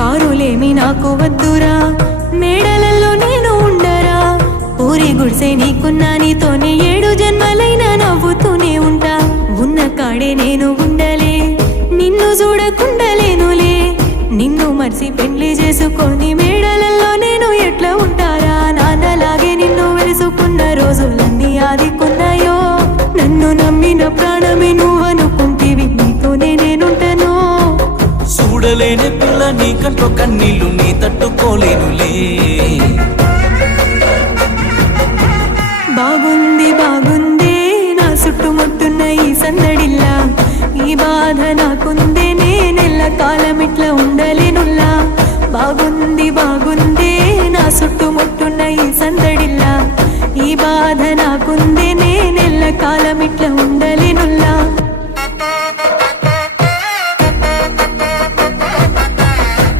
కారులేమి నాకు వద్దురా, మేడలల్లో నేను ఉండరా, ఊరి గుడిసే నీకున్నా, నీతోనే 7 జన్మలైనా నవ్వుతూనే ఉంటా. ఉన్న కాడే నేను ఉండలే, నిన్ను చూడకుండలేనులే, నిన్ను మర్చి పెళ్లి చేసుకొని మేడలల్లో నేను ఎట్లా ఉంటారా. నాన్నలాగే నిన్ను వెలుసుకున్న రోజులన్నీ ఆదుకున్నాయో, నన్ను నమ్మిన ప్రాణమే నువ్వనుకుంటివి, నీతోనే నేనుంటాను. చూడలేని పిల్ల నీ కంట్లో కన్నీళ్ళు నీ తట్టుకోలేనులే. బాగుంది